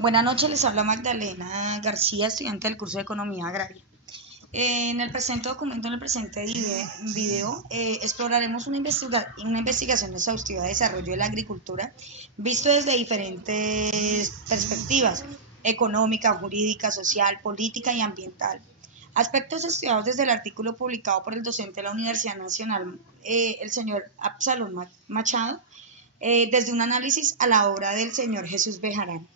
Buenas noches, les habla Magdalena García, estudiante del curso de Economía Agraria. En el presente documento, en el presente video, exploraremos una investigación exhaustiva de desarrollo de la agricultura, visto desde diferentes perspectivas, económica, jurídica, social, política y ambiental. Aspectos estudiados desde el artículo publicado por el docente de la Universidad Nacional, el señor Absalón Machado, desde un análisis a la obra del señor Jesús Bejarano.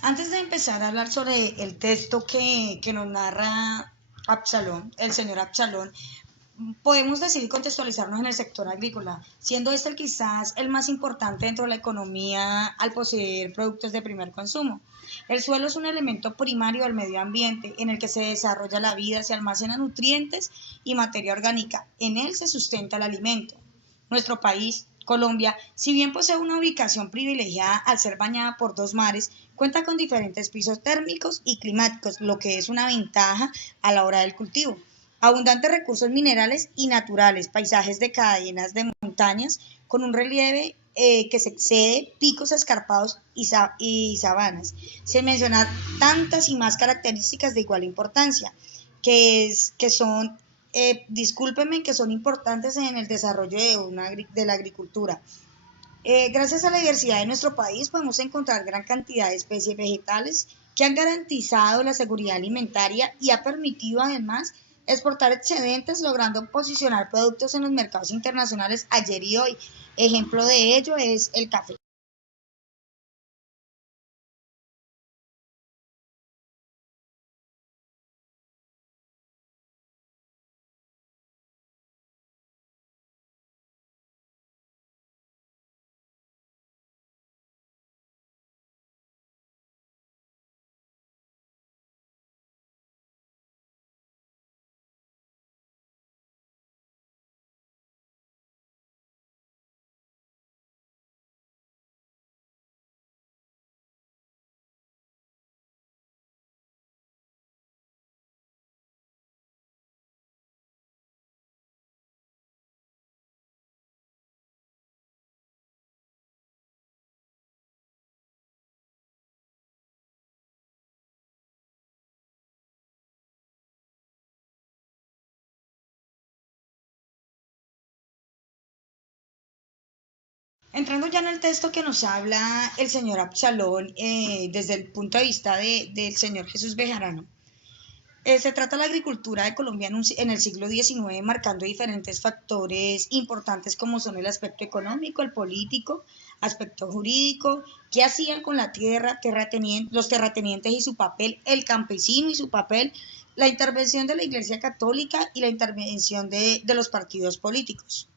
Antes de empezar a hablar sobre el texto que nos narra Absalón, el señor Absalón, podemos decir y contextualizarnos en el sector agrícola, siendo este quizás el más importante dentro de la economía al poseer productos de primer consumo. El suelo es un elemento primario del medio ambiente en el que se desarrolla la vida, se almacenan nutrientes y materia orgánica. En él se sustenta el alimento. Nuestro país, Colombia, si bien posee una ubicación privilegiada al ser bañada por dos mares, cuenta con diferentes pisos térmicos y climáticos, lo que es una ventaja a la hora del cultivo. Abundantes recursos minerales y naturales, paisajes de cadenas de montañas con un relieve que se excede, picos escarpados y sabanas. Sin mencionar tantas y más características de igual importancia, que son discúlpenme, que son importantes en el desarrollo de la agricultura. Gracias a la diversidad de nuestro país podemos encontrar gran cantidad de especies vegetales que han garantizado la seguridad alimentaria y ha permitido además exportar excedentes, logrando posicionar productos en los mercados internacionales ayer y hoy. Ejemplo de ello es el café. Entrando ya en el texto que nos habla el señor Absalón desde el punto de vista del señor Jesús Bejarano. Se trata de la agricultura de Colombia en el siglo XIX, marcando diferentes factores importantes como son el aspecto económico, el político, aspecto jurídico, qué hacían con la tierra, los terratenientes y su papel, el campesino y su papel, la intervención de la Iglesia Católica y la intervención de los partidos políticos.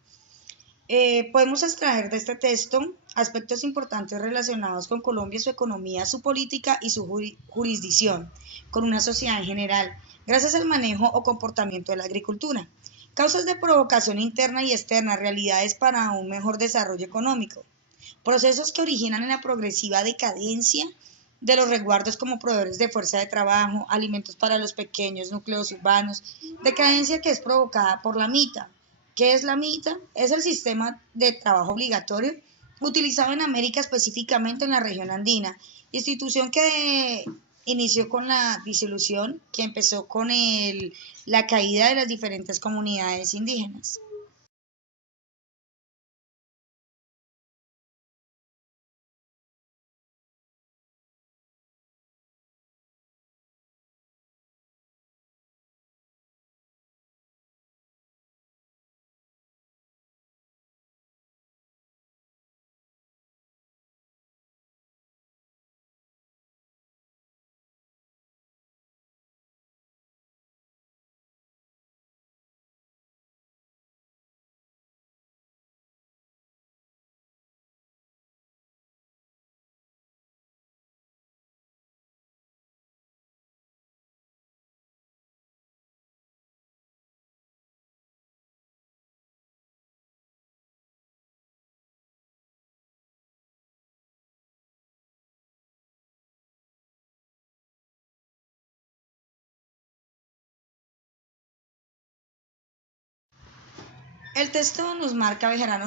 Podemos extraer de este texto aspectos importantes relacionados con Colombia, su economía, su política y su jurisdicción, con una sociedad en general, gracias al manejo o comportamiento de la agricultura. Causas de provocación interna y externa, realidades para un mejor desarrollo económico. Procesos que originan en la progresiva decadencia de los resguardos como proveedores de fuerza de trabajo, alimentos para los pequeños núcleos urbanos, decadencia que es provocada por la mita. ¿Qué es la mita? Es el sistema de trabajo obligatorio utilizado en América, específicamente en la región andina, institución que inició con la disolución, que empezó con la caída de las diferentes comunidades indígenas. El texto Bejarano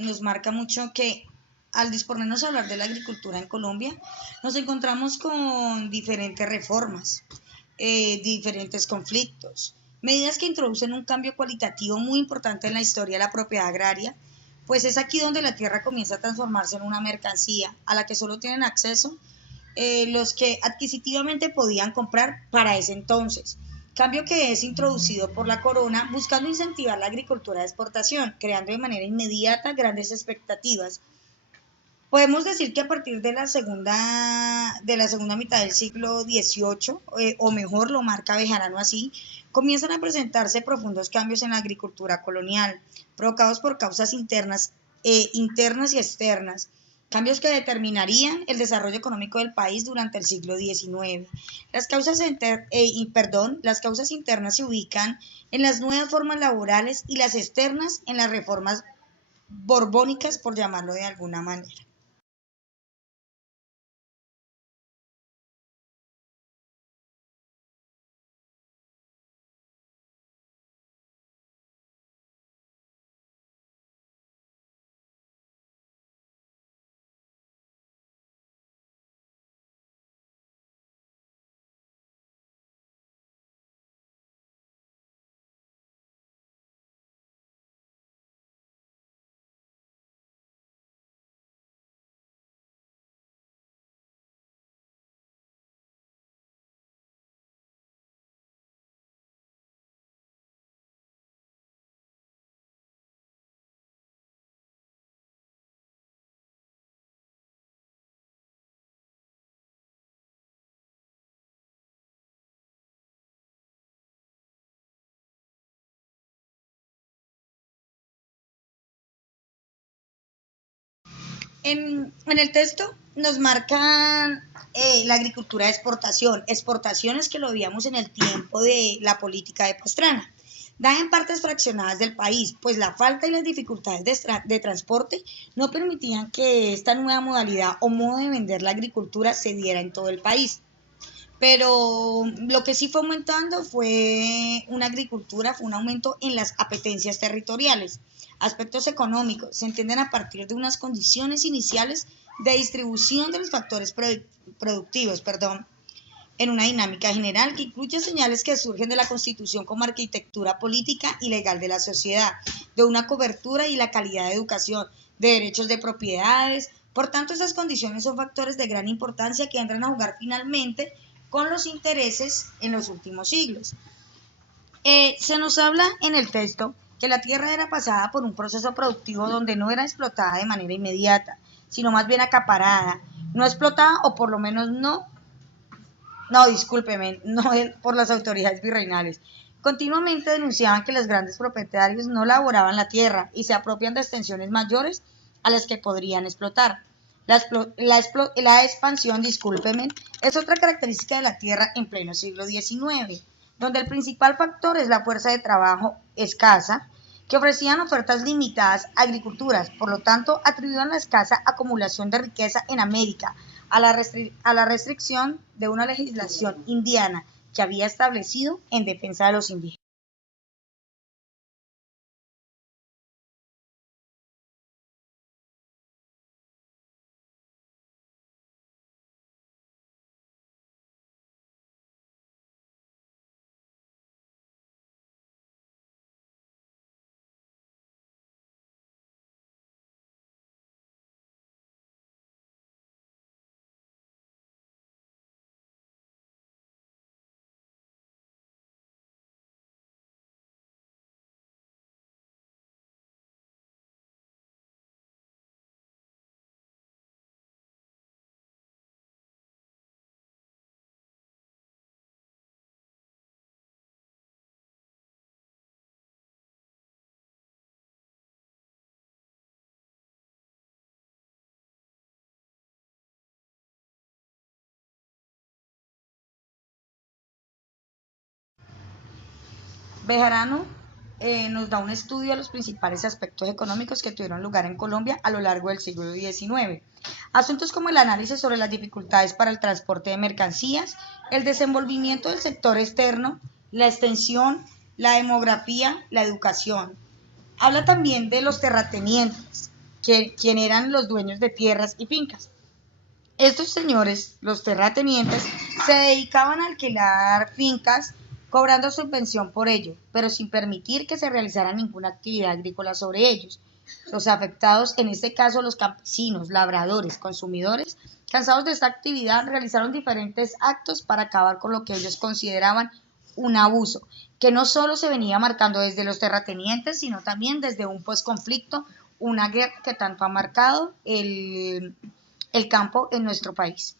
nos marca mucho que al disponernos a hablar de la agricultura en Colombia, nos encontramos con diferentes reformas, diferentes conflictos, medidas que introducen un cambio cualitativo muy importante en la historia de la propiedad agraria, pues es aquí donde la tierra comienza a transformarse en una mercancía a la que solo tienen acceso los que adquisitivamente podían comprar para ese entonces. Cambio que es introducido por la corona buscando incentivar la agricultura de exportación, creando de manera inmediata grandes expectativas. Podemos decir que a partir de la segunda mitad del siglo XVIII, o mejor lo marca Bejarano así, comienzan a presentarse profundos cambios en la agricultura colonial, provocados por causas internas y externas, cambios que determinarían el desarrollo económico del país durante el siglo XIX. Las causas internas se ubican en las nuevas formas laborales y las externas en las reformas borbónicas, por llamarlo de alguna manera. En el texto nos marcan la agricultura de exportación, exportaciones que lo veíamos en el tiempo de la política de Pastrana. Da en partes fraccionadas del país, pues la falta y las dificultades de transporte no permitían que esta nueva modalidad o modo de vender la agricultura se diera en todo el país. Pero lo que sí fue aumentando fue una agricultura, fue un aumento en las apetencias territoriales. Aspectos económicos se entienden a partir de unas condiciones iniciales de distribución de los factores productivos, en una dinámica general que incluye señales que surgen de la Constitución como arquitectura política y legal de la sociedad, de una cobertura y la calidad de educación, de derechos de propiedades. Por tanto, esas condiciones son factores de gran importancia que entran a jugar finalmente con los intereses en los últimos siglos. Se nos habla en el texto que la tierra era pasada por un proceso productivo donde no era explotada de manera inmediata, sino más bien acaparada, no explotada o por lo menos discúlpeme, no por las autoridades virreinales. Continuamente denunciaban que los grandes propietarios no laboraban la tierra y se apropian de extensiones mayores a las que podrían explotar. La expansión, discúlpeme, es otra característica de la tierra en pleno siglo XIX, donde el principal factor es la fuerza de trabajo escasa, que ofrecían ofertas limitadas a agriculturas, por lo tanto atribuían la escasa acumulación de riqueza en América a la restricción de una legislación indiana que había establecido en defensa de los indígenas. Bejarano nos da un estudio de los principales aspectos económicos que tuvieron lugar en Colombia a lo largo del siglo XIX. Asuntos como el análisis sobre las dificultades para el transporte de mercancías, el desenvolvimiento del sector externo, la extensión, la demografía, la educación. Habla también de los terratenientes, quien eran los dueños de tierras y fincas. Estos señores, los terratenientes, se dedicaban a alquilar fincas cobrando subvención por ello, pero sin permitir que se realizara ninguna actividad agrícola sobre ellos. Los afectados, en este caso los campesinos, labradores, consumidores, cansados de esta actividad, realizaron diferentes actos para acabar con lo que ellos consideraban un abuso, que no solo se venía marcando desde los terratenientes, sino también desde un posconflicto, una guerra que tanto ha marcado el campo en nuestro país.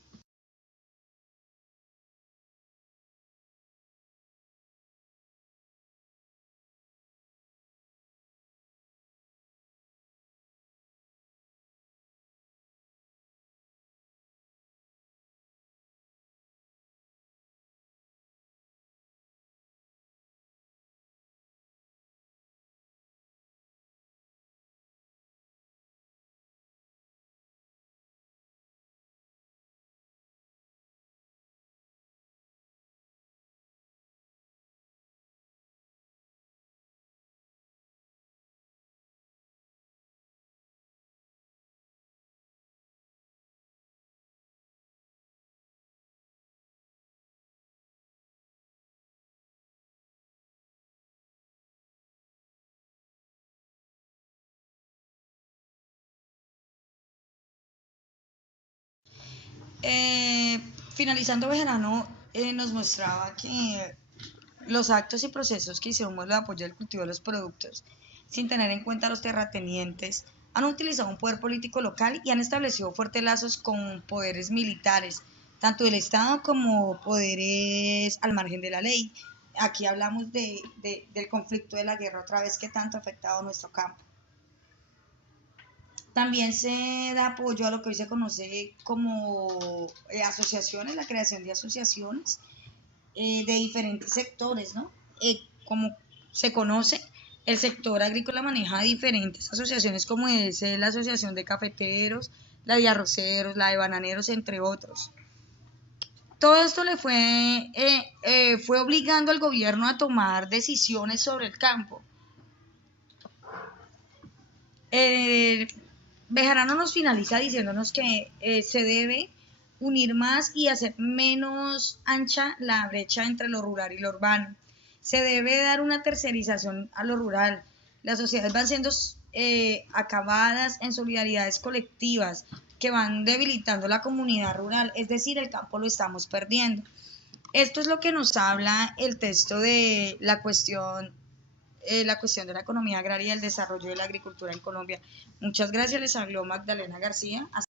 Eh, Finalizando Bejarano, nos mostraba que los actos y procesos que hicimos de apoyo al cultivo de los productos, sin tener en cuenta a los terratenientes, han utilizado un poder político local y han establecido fuertes lazos con poderes militares, tanto del Estado como poderes al margen de la ley. Aquí hablamos del conflicto de la guerra otra vez que tanto ha afectado a nuestro campo. También se da apoyo a lo que hoy se conoce como asociaciones, la creación de asociaciones de diferentes sectores, ¿no? Como se conoce, el sector agrícola maneja diferentes asociaciones como es la Asociación de Cafeteros, la de Arroceros, la de Bananeros, entre otros. Todo esto fue obligando al gobierno a tomar decisiones sobre el campo. Eh, Bejarano nos finaliza diciéndonos que se debe unir más y hacer menos ancha la brecha entre lo rural y lo urbano. Se debe dar una tercerización a lo rural. Las sociedades van siendo acabadas en solidaridades colectivas que van debilitando la comunidad rural, es decir, el campo lo estamos perdiendo. Esto es lo que nos habla el texto de la cuestión de la economía agraria y el desarrollo de la agricultura en Colombia. Muchas gracias, les habló Magdalena García. Hasta